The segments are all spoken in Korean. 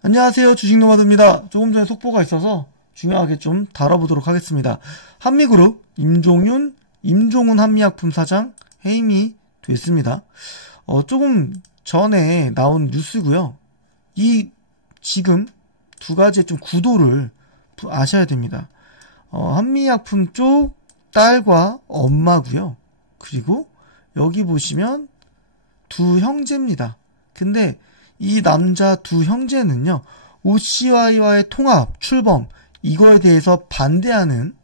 안녕하세요. 주식노마드입니다. 조금 전에 속보가 있어서 중요하게 좀 다뤄보도록 하겠습니다. 한미그룹 임종훈 한미약품 사장 해임이 됐습니다. 조금 전에 나온 뉴스고요. 지금 두 가지의 좀 구도를 아셔야 됩니다. 한미약품 쪽 딸과 엄마고요. 그리고 여기 보시면 두 형제입니다. 근데 이 남자 두 형제는요, OCI와의 통합, 출범, 이거에 대해서 반대하는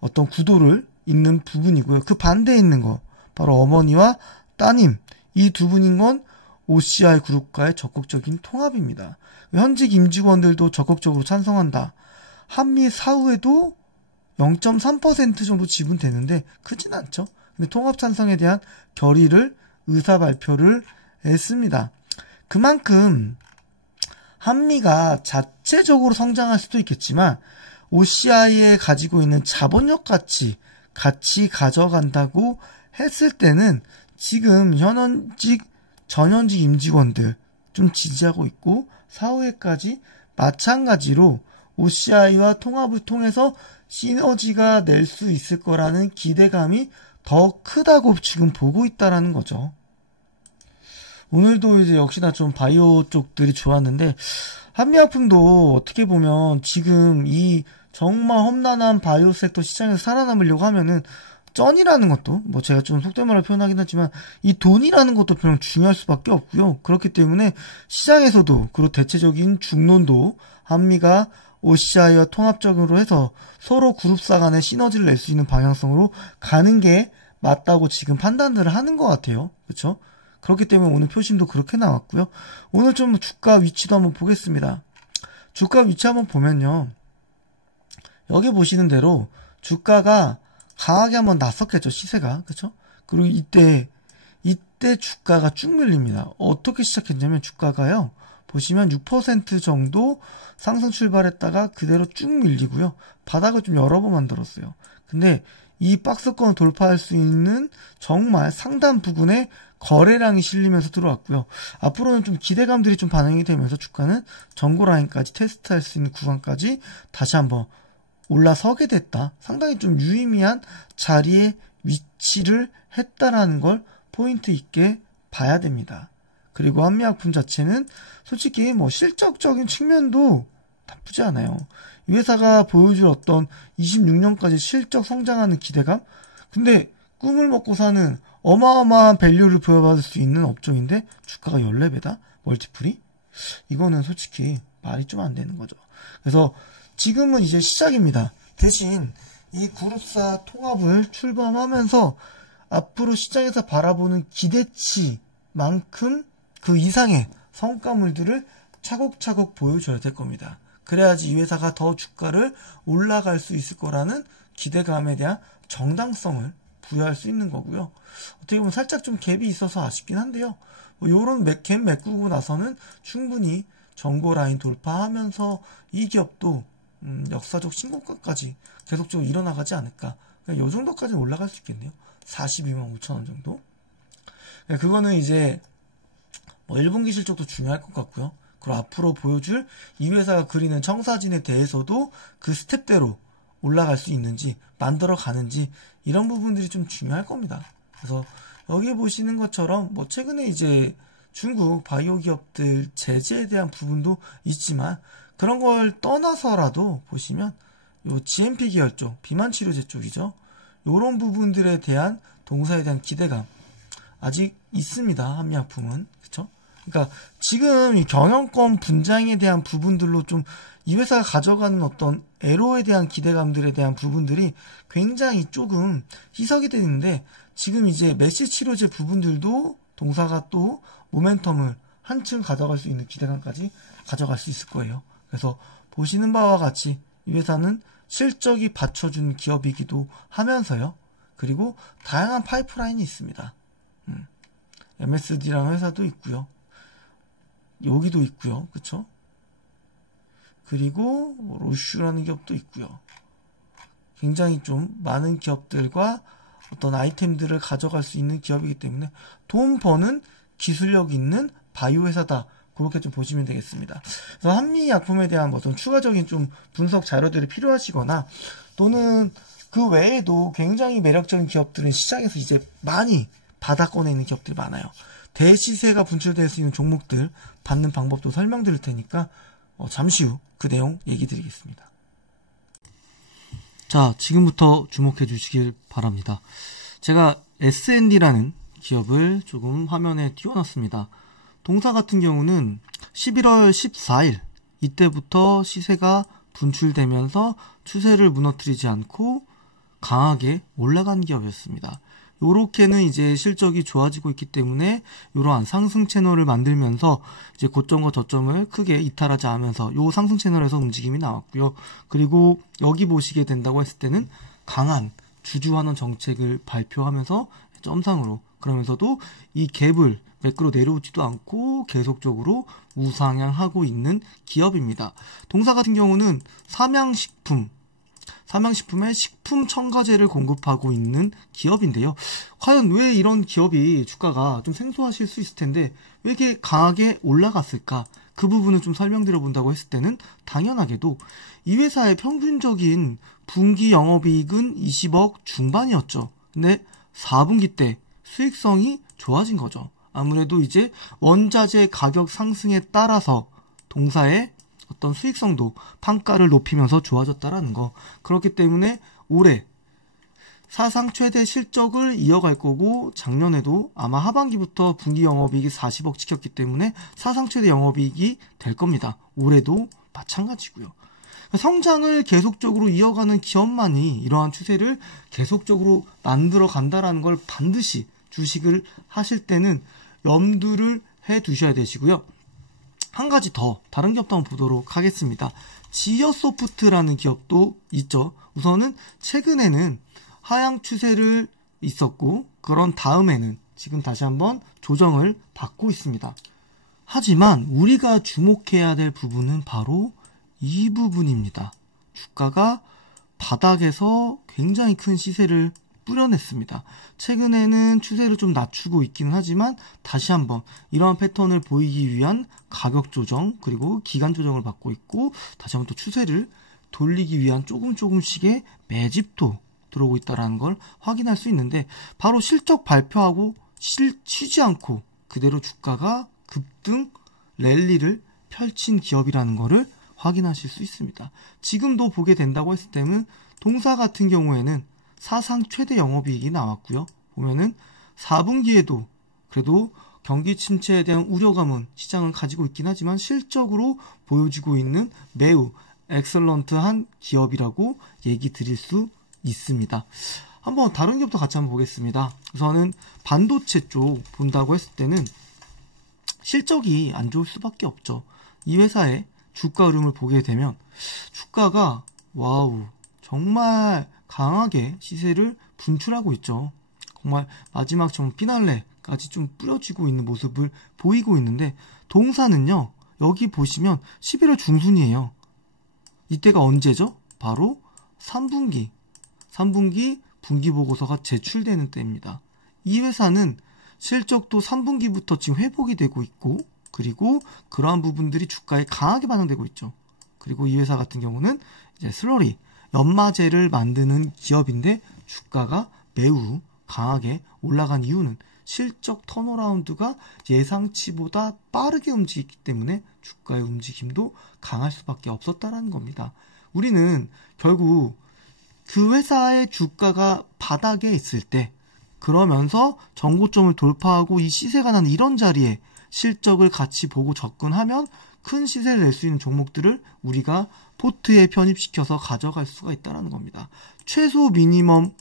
어떤 구도를 있는 부분이고요. 그 반대에 있는 거, 바로 어머니와 따님, 이 두 분인 건 OCI 그룹과의 적극적인 통합입니다. 현직 임직원들도 적극적으로 찬성한다. 한미 사후에도 0.3% 정도 지분되는데 크진 않죠. 근데 통합 찬성에 대한 결의를 의사 발표를 했습니다. 그만큼 한미가 자체적으로 성장할 수도 있겠지만 OCI에 가지고 있는 자본력 같이 가져간다고 했을 때는 지금 전현직 임직원들 좀 지지하고 있고 사후에까지 마찬가지로 OCI와 통합을 통해서 시너지가 낼 수 있을 거라는 기대감이 더 크다고 지금 보고 있다라는 거죠. 오늘도 이제 역시나 좀 바이오 쪽들이 좋았는데, 한미약품도 어떻게 보면 지금 이 정말 험난한 바이오 섹터 시장에서 살아남으려고 하면은 쩐이라는 것도, 제가 좀 속된 말로 표현하긴 하지만 이 돈이라는 것도 별로 중요할 수밖에 없고요. 그렇기 때문에 시장에서도, 그리고 대체적인 중론도 한미가 OCI와 통합적으로 해서 서로 그룹사 간의 시너지를 낼 수 있는 방향성으로 가는 게 맞다고 지금 판단들을 하는 것 같아요. 그렇죠? 그렇기 때문에 오늘 표심도 그렇게 나왔고요. 오늘 좀 주가 위치도 한번 보겠습니다. 주가 위치 한번 보면요. 여기 보시는 대로 주가가 강하게 한번 났었겠죠. 시세가. 그렇죠? 그리고 이때 주가가 쭉 밀립니다. 어떻게 시작했냐면 주가가요. 보시면 6% 정도 상승 출발했다가 그대로 쭉 밀리고요. 바닥을 좀 여러 번 만들었어요. 근데 이 박스권을 돌파할 수 있는 정말 상단 부근에 거래량이 실리면서 들어왔고요. 앞으로는 좀 기대감들이 좀 반영이 되면서 주가는 전고 라인까지 테스트할 수 있는 구간까지 다시 한번 올라서게 됐다. 상당히 좀 유의미한 자리에 위치를 했다라는 걸 포인트 있게 봐야 됩니다. 그리고 한미약품 자체는 솔직히 실적적인 측면도 나쁘지 않아요. 이 회사가 보여줄 어떤 26년까지 실적 성장하는 기대감? 근데 꿈을 먹고 사는 어마어마한 밸류를 부여받을 수 있는 업종인데 주가가 14배다? 멀티플이? 이거는 솔직히 말이 좀 안 되는 거죠. 그래서 지금은 이제 시작입니다. 대신 이 그룹사 통합을 출범하면서 앞으로 시장에서 바라보는 기대치만큼 그 이상의 성과물들을 차곡차곡 보여줘야 될 겁니다. 그래야지 이 회사가 더 주가를 올라갈 수 있을 거라는 기대감에 대한 정당성을 부여할 수 있는 거고요. 어떻게 보면 살짝 좀 갭이 있어서 아쉽긴 한데요. 요런 갭 메꾸고 나서는 충분히 전고 라인 돌파하면서 이 기업도 역사적 신고가까지 계속적으로 일어나가지 않을까. 요 정도까지는 올라갈 수 있겠네요. 42만 5천 원 정도. 그거는 이제 1분기 실적도 중요할 것 같고요. 그리고 앞으로 보여줄 이 회사가 그리는 청사진에 대해서도 그 스텝대로 올라갈 수 있는지 만들어 가는지 이런 부분들이 좀 중요할 겁니다. 그래서 여기 보시는 것처럼 최근에 이제 중국 바이오 기업들 제재에 대한 부분도 있지만 그런 걸 떠나서라도 보시면 요 GMP 계열 쪽, 비만 치료제 쪽이죠. 요런 부분들에 대한 동사에 대한 기대감 아직 있습니다. 한미약품은. 그쵸? 그러니까 지금 이 경영권 분장에 대한 부분들로 좀 이 회사가 가져가는 어떤 애로에 대한 기대감들에 대한 부분들이 굉장히 조금 희석이 되는데 지금 이제 메시 치료제 부분들도 동사가 또 모멘텀을 한층 가져갈 수 있는 기대감까지 가져갈 수 있을 거예요. 그래서 보시는 바와 같이 이 회사는 실적이 받쳐준 기업이기도 하면서요. 그리고 다양한 파이프라인이 있습니다. MSD라는 회사도 있고요. 여기도 있고요. 그쵸? 그리고 로슈라는 기업도 있고요. 굉장히 좀 많은 기업들과 어떤 아이템들을 가져갈 수 있는 기업이기 때문에 돈 버는 기술력 있는 바이오 회사다 그렇게 좀 보시면 되겠습니다. 그래서 한미약품에 대한 어떤 추가적인 좀 분석 자료들이 필요하시거나 또는 그 외에도 굉장히 매력적인 기업들은 시장에서 이제 많이 받아 꺼내는 기업들이 많아요. 대시세가 분출될 수 있는 종목들 받는 방법도 설명드릴 테니까 잠시 후 그 내용 얘기 드리겠습니다. 자, 지금부터 주목해 주시길 바랍니다. 제가 S&D라는 기업을 조금 화면에 띄워놨습니다. 동사 같은 경우는 11월 14일 이때부터 시세가 분출되면서 추세를 무너뜨리지 않고 강하게 올라간 기업이었습니다. 요렇게는 이제 실적이 좋아지고 있기 때문에 이러한 상승 채널을 만들면서 이제 고점과 저점을 크게 이탈하지 않으면서 요 상승 채널에서 움직임이 나왔고요. 그리고 여기 보시게 된다고 했을 때는 강한 주주환원 정책을 발표하면서 점상으로, 그러면서도 이 갭을 매끄러 내려오지도 않고 계속적으로 우상향하고 있는 기업입니다. 동사 같은 경우는 삼양식품에 식품 첨가제를 공급하고 있는 기업인데요. 과연 왜 이런 기업이 주가가 좀 생소하실 수 있을 텐데 왜 이렇게 강하게 올라갔을까? 그 부분을 좀 설명드려 본다고 했을 때는 당연하게도 이 회사의 평균적인 분기 영업이익은 20억 중반이었죠. 근데 4분기 때 수익성이 좋아진 거죠. 아무래도 이제 원자재 가격 상승에 따라서 동사의 어떤 수익성도 판가를 높이면서 좋아졌다라는 거. 그렇기 때문에 올해 사상 최대 실적을 이어갈 거고, 작년에도 아마 하반기부터 분기 영업이익이 40억 찍혔기 때문에 사상 최대 영업이익이 될 겁니다. 올해도 마찬가지고요. 성장을 계속적으로 이어가는 기업만이 이러한 추세를 계속적으로 만들어 간다라는 걸 반드시 주식을 하실 때는 염두를 해 두셔야 되시고요. 한 가지 더 다른 기업도 한번 보도록 하겠습니다. 지어소프트라는 기업도 있죠. 우선은 최근에는 하향 추세를 있었고, 그런 다음에는 지금 다시 한번 조정을 받고 있습니다. 하지만 우리가 주목해야 될 부분은 바로 이 부분입니다. 주가가 바닥에서 굉장히 큰 시세를 뿌려냈습니다. 최근에는 추세를 좀 낮추고 있기는 하지만 다시 한번 이러한 패턴을 보이기 위한 가격 조정, 그리고 기간 조정을 받고 있고, 다시 한번 또 추세를 돌리기 위한 조금씩의 매집도 들어오고 있다는 걸 확인할 수 있는데, 바로 실적 발표하고 쉬지 않고 그대로 주가가 급등 랠리를 펼친 기업이라는 것을 확인하실 수 있습니다. 지금도 보게 된다고 했을 때는 동사 같은 경우에는 사상 최대 영업이익이 나왔고요. 보면은 4분기에도 그래도 경기 침체에 대한 우려감은 시장은 가지고 있긴 하지만 실적으로 보여지고 있는 매우 엑설런트한 기업이라고 얘기 드릴 수 있습니다. 한번 다른 기업도 같이 한번 보겠습니다. 우선은 반도체 쪽 본다고 했을 때는 실적이 안 좋을 수밖에 없죠. 이 회사의 주가 흐름을 보게 되면 주가가 와우 정말 강하게 시세를 분출하고 있죠. 정말 마지막 피날레까지 좀 뿌려지고 있는 모습을 보이고 있는데, 동사는요, 여기 보시면 11월 중순이에요. 이때가 언제죠? 바로 3분기 분기보고서가 제출되는 때입니다. 이 회사는 실적도 3분기부터 지금 회복이 되고 있고, 그리고 그러한 부분들이 주가에 강하게 반영되고 있죠. 그리고 이 회사 같은 경우는 이제 슬러리, 연마제를 만드는 기업인데 주가가 매우 강하게 올라간 이유는 실적 턴어라운드가 예상치보다 빠르게 움직이기 때문에 주가의 움직임도 강할 수밖에 없었다는 겁니다. 우리는 결국 그 회사의 주가가 바닥에 있을 때, 그러면서 정고점을 돌파하고 이 시세가 나는 이런 자리에 실적을 같이 보고 접근하면 큰 시세를 낼 수 있는 종목들을 우리가 포트에 편입시켜서 가져갈 수가 있다는 겁니다. 최소 미니멈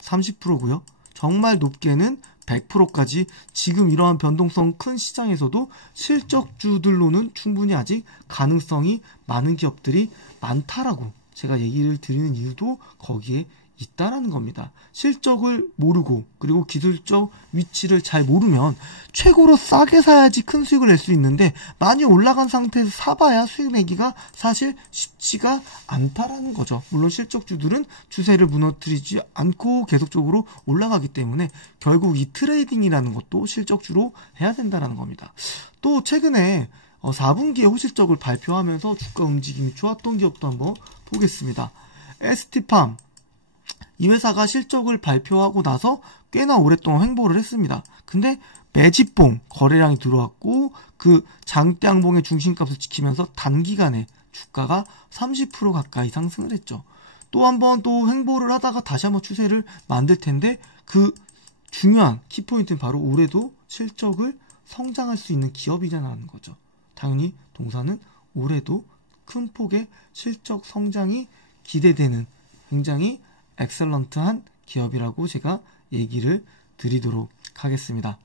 30%고요. 정말 높게는 100%까지 지금 이러한 변동성 큰 시장에서도 실적주들로는 충분히 아직 가능성이 많은 기업들이 많다라고 제가 얘기를 드리는 이유도 거기에 있다라는 겁니다. 실적을 모르고 그리고 기술적 위치를 잘 모르면 최고로 싸게 사야지 큰 수익을 낼 수 있는데, 많이 올라간 상태에서 사봐야 수익 내기가 사실 쉽지가 않다라는 거죠. 물론 실적주들은 추세를 무너뜨리지 않고 계속적으로 올라가기 때문에 결국 이 트레이딩이라는 것도 실적주로 해야 된다라는 겁니다. 또 최근에 4분기에 호실적을 발표하면서 주가 움직임이 좋았던 기업도 한번 보겠습니다. ST팜, 이 회사가 실적을 발표하고 나서 꽤나 오랫동안 횡보를 했습니다. 근데 매집봉 거래량이 들어왔고 그 장대양봉의 중심값을 지키면서 단기간에 주가가 30% 가까이 상승을 했죠. 또 한번 또 횡보를 하다가 다시 한번 추세를 만들 텐데 그 중요한 키포인트는 바로 올해도 실적을 성장할 수 있는 기업이라는 거죠. 당연히 동사는 올해도 큰 폭의 실적 성장이 기대되는 굉장히 엑셀런트한 기업이라고 제가 얘기를 드리도록 하겠습니다.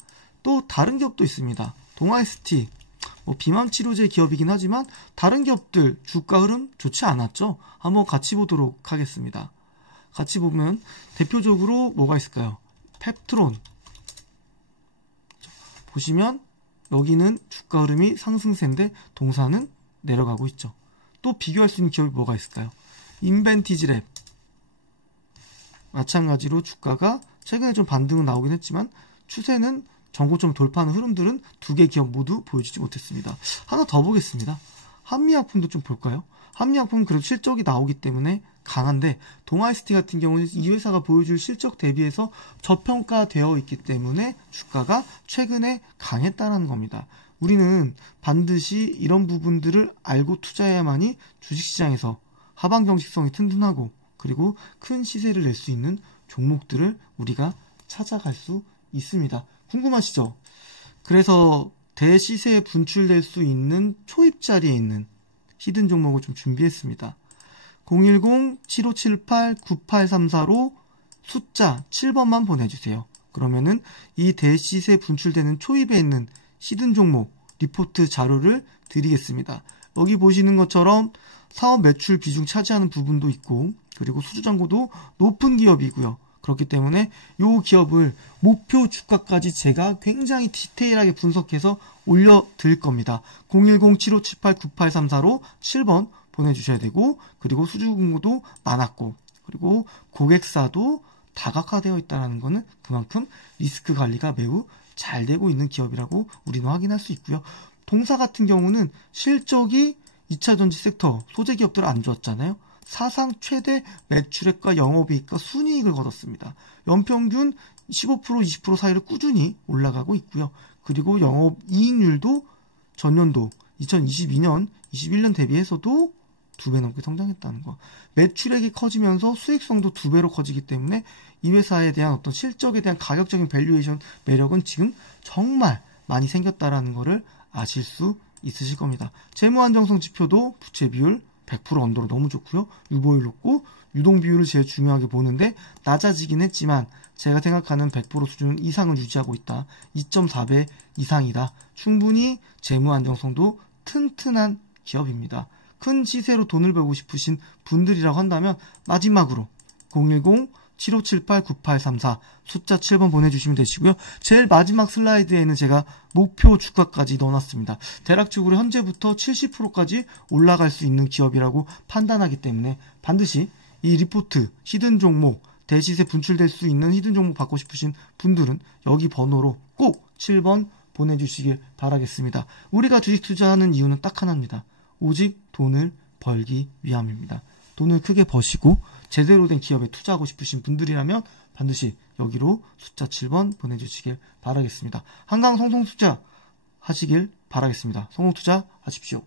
또 다른 기업도 있습니다. 동아ST, 비만치료제 기업이긴 하지만 다른 기업들 주가 흐름 좋지 않았죠? 한번 같이 보도록 하겠습니다. 같이 보면 대표적으로 뭐가 있을까요? 펩트론. 보시면 여기는 주가 흐름이 상승세인데 동사는 내려가고 있죠. 또 비교할 수 있는 기업이 뭐가 있을까요? 인벤티지랩. 마찬가지로 주가가 최근에 좀 반등은 나오긴 했지만 추세는 전고점 돌파하는 흐름들은 두 개 기업 모두 보여주지 못했습니다. 하나 더 보겠습니다. 한미약품도 좀 볼까요? 한미약품은 그래도 실적이 나오기 때문에 강한데 동아ST 같은 경우는 이 회사가 보여줄 실적 대비해서 저평가되어 있기 때문에 주가가 최근에 강했다는 겁니다. 우리는 반드시 이런 부분들을 알고 투자해야만이 주식시장에서 하방 경직성이 튼튼하고 그리고 큰 시세를 낼 수 있는 종목들을 우리가 찾아갈 수 있습니다. 궁금하시죠? 그래서 대시세에 분출될 수 있는 초입 자리에 있는 히든 종목을 좀 준비했습니다. 010-7578-9834로 숫자 7번만 보내주세요. 그러면은 이 대시세 분출되는 초입에 있는 히든 종목 리포트 자료를 드리겠습니다. 여기 보시는 것처럼 사업 매출 비중 차지하는 부분도 있고 그리고 수주잔고도 높은 기업이고요. 그렇기 때문에 이 기업을 목표 주가까지 제가 굉장히 디테일하게 분석해서 올려드릴 겁니다. 010-7578-9834로 7번 보내주셔야 되고 그리고 수주금고도 많았고 그리고 고객사도 다각화되어 있다는 것은 그만큼 리스크 관리가 매우 잘 되고 있는 기업이라고 우리는 확인할 수 있고요. 동사 같은 경우는 실적이 2차전지 섹터 소재 기업들은 안 좋았잖아요. 사상 최대 매출액과 영업이익과 순이익을 거뒀습니다. 연평균 15% 20% 사이를 꾸준히 올라가고 있고요. 그리고 영업이익률도 전년도 2022년 21년 대비해서도 2배 넘게 성장했다는 거. 매출액이 커지면서 수익성도 2배로 커지기 때문에 이 회사에 대한 어떤 실적에 대한 가격적인 밸류에이션 매력은 지금 정말 많이 생겼다라는 거를 아실 수 있으실 겁니다. 재무안정성 지표도 부채 비율 100% 언더로 너무 좋고요. 유보율 높고 유동 비율을 제일 중요하게 보는데 낮아지긴 했지만 제가 생각하는 100% 수준 이상을 유지하고 있다. 2.4배 이상이다. 충분히 재무 안정성도 튼튼한 기업입니다. 큰 시세로 돈을 벌고 싶으신 분들이라고 한다면 마지막으로 010-7578-9834 숫자 7번 보내주시면 되시고요. 제일 마지막 슬라이드에는 제가 목표 주가까지 넣어놨습니다. 대략적으로 현재부터 70%까지 올라갈 수 있는 기업이라고 판단하기 때문에 반드시 이 리포트 히든 종목 대시세 분출될 수 있는 히든 종목 받고 싶으신 분들은 여기 번호로 꼭 7번 보내주시길 바라겠습니다. 우리가 주식 투자하는 이유는 딱 하나입니다. 오직 돈을 벌기 위함입니다. 돈을 크게 버시고 제대로 된 기업에 투자하고 싶으신 분들이라면 반드시 여기로 숫자 7번 보내주시길 바라겠습니다. 한강 성공투자 하시길 바라겠습니다. 성공투자 하십시오.